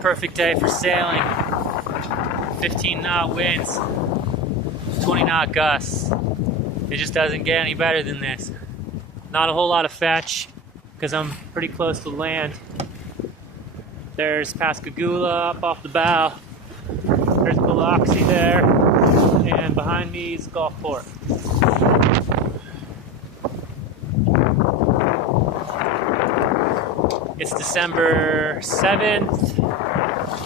Perfect day for sailing. 15 knot winds, 20 knot gusts. It just doesn't get any better than this. Not a whole lot of fetch because I'm pretty close to land. There's Pascagoula up off the bow. There's Biloxi there. And behind me is Gulfport. It's December 7th,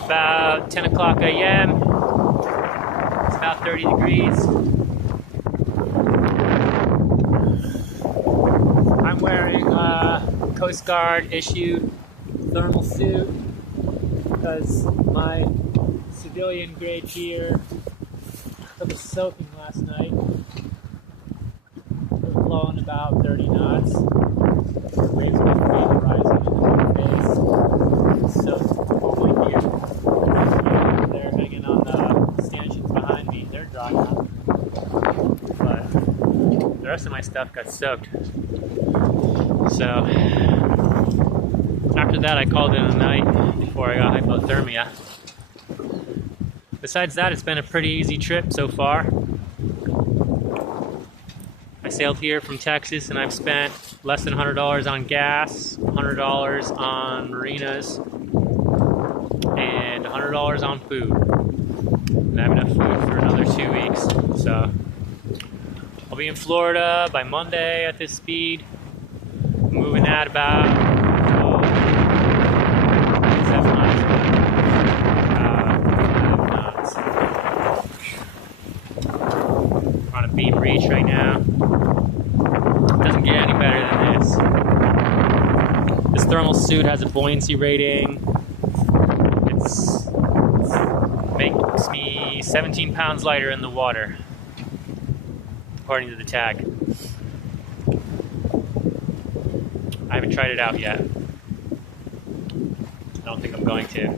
about 10 o'clock a.m. It's about 30 degrees. I'm wearing a Coast Guard issued thermal suit because my civilian grade gear was soaking last night. It was blowing about 30 knots. The waves must be rising in my face. It's soaked all the way here. They're hanging on the stanchions behind me. They're dry now. But the rest of my stuff got soaked. So after that, I called it a night before I got hypothermia. Besides that, it's been a pretty easy trip so far. I sailed here from Texas and I've spent less than $100 on gas, $100 on marinas, and $100 on food. And I have enough food for another 2 weeks. So I'll be in Florida by Monday at this speed. Moving at about 7 knots. On a beam reach right now. Doesn't get any better than this. This thermal suit has a buoyancy rating. It makes me 17 pounds lighter in the water, according to the tag. I haven't tried it out yet. I don't think I'm going to.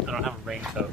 I don't have a raincoat.